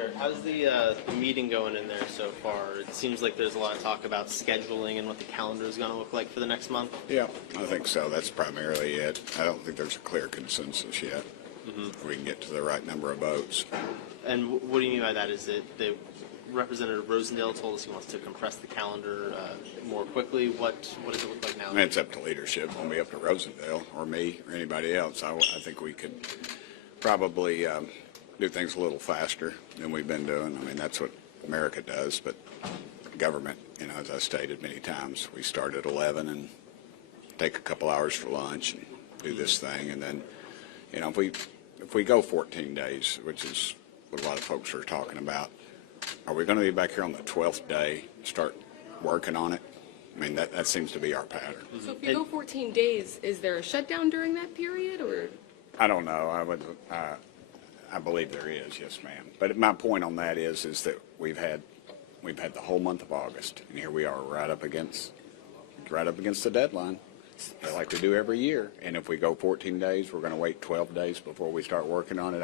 Sure. How's the meeting going in there so far? It seems like there's a lot of talk about scheduling and what the calendar is going to look like for the next month. Yeah, I think so. That's primarily it. I don't think there's a clear consensus yet. We can get to the right number of votes. And what do you mean by that? Is it the Representative Rosendale told us he wants to compress the calendar more quickly? What does it look like now? I mean, it's up to leadership. It won't be up to Rosendale or me or anybody else. I think we could probably do things a little faster than we've been doing. I mean, that's what America does. But government, as I stated many times, we start at 11 and take a couple hours for lunch and do this thing. And then, if we go 14 days, which is what a lot of folks are talking about, are we going to be back here on the 12th day, start working on it? I mean, that seems to be our pattern. So if you go 14 days, is there a shutdown during that period, or? I don't know. I believe there is, yes, ma'am. But my point on that is that we've had the whole month of August, and here we are right up against the deadline, like we do every year. And if we go 14 days, we're going to wait 12 days before we start working on it.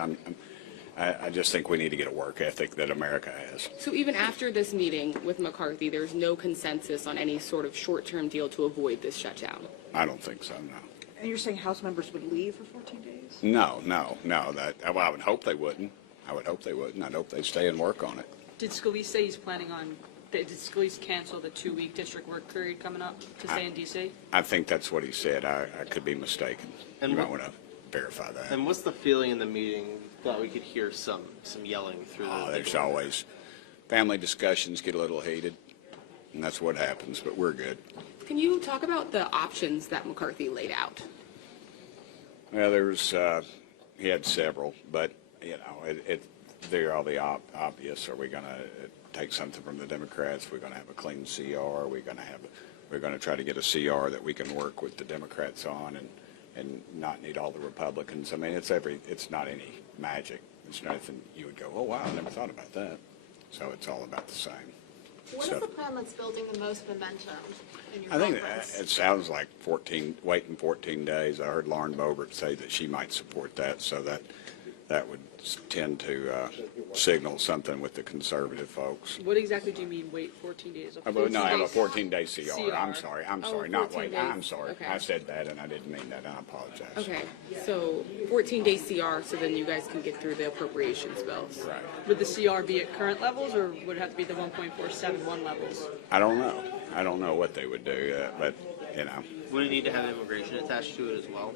I just think we need to get a work ethic that America has. So even after this meeting with McCarthy, there's no consensus on any sort of short-term deal to avoid this shutdown? I don't think so, no. And you're saying House members would leave for 14 days? No. I would hope they wouldn't. I'd hope they'd stay and work on it. Did Scalise say he's planning on, did Scalise cancel the 2-week district work period coming up to stay in D.C.? I think that's what he said. I could be mistaken. And you might want to verify that. And what's the feeling in the meeting? Thought we could hear some yelling through the There's always family discussions get a little heated, and that's what happens, but we're good. Can you talk about the options that McCarthy laid out? Well, he had several, but, they're all the obvious. Are we going to take something from the Democrats? We're going to have a clean CR. We're going to try to get a CR that we can work with the Democrats on and not need all the Republicans. I mean, it's not any magic. It's nothing you would go, oh, wow, I never thought about that. So it's all about the same. What is the plan that's building the most momentum in your I think conference? it sounds like waiting 14 days. I heard Lauren Boebert say that she might support that, so that would tend to signal something with the conservative folks. What exactly do you mean, wait 14 days? I have a 14-day CR. I'm sorry, not 14 wait. days. I'm sorry. Okay. I said that and I didn't mean that. I apologize. Okay, so 14-day CR, so then you guys can get through the appropriations bills. Right. Would the CR be at current levels, or would it have to be the 1.471 levels? I don't know. I don't know what they would do, but Would it need to have immigration attached to it as well?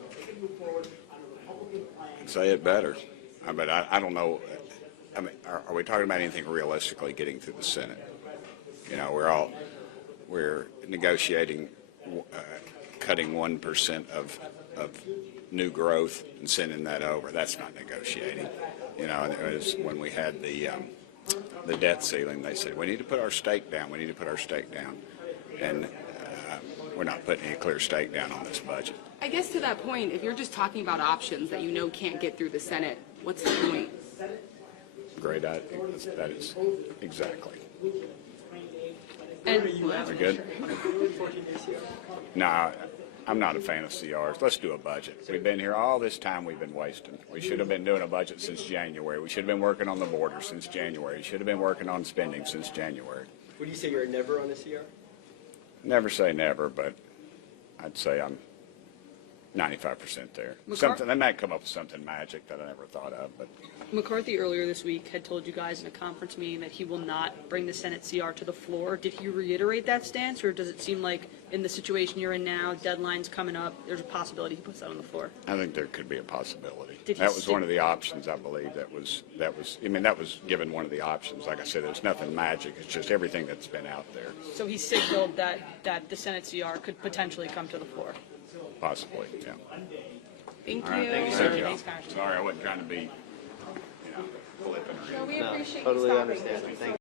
I'd say it better. But I don't know. I mean, are we talking about anything realistically getting through the Senate? We're negotiating cutting 1% of new growth and sending that over. That's not negotiating. And it was when we had the debt ceiling, they said we need to put our stake down. We need to put our stake down, and we're not putting any clear stake down on this budget. I guess to that point, if you're just talking about options that can't get through the Senate, what's the point? Great idea. That is exactly. And Are we good? No, I'm not a fan of CRs. Let's do a budget. We've been here all this time we've been wasting. We should have been doing a budget since January. We should have been working on the border since January. We should have been working on spending since January. Would you say you're never on a CR? Never say never, but I'd say I'm 95% there. They might come up with something magic that I never thought of, but McCarthy earlier this week had told you guys in a conference meeting that he will not bring the Senate CR to the floor. Did he reiterate that stance, or does it seem like in the situation you're in now, deadlines coming up, there's a possibility he puts that on the floor? I think there could be a possibility. That was one of the options, I believe. That was given one of the options. Like I said, there's nothing magic. It's just everything that's been out there. So he signaled that the Senate CR could potentially come to the floor. Possibly, yeah. Thank you. All right, thank you. Thanks, Congressman. Sorry, I wasn't trying to be, flippant or anything. We appreciate you Totally stopping. understand. Thank you.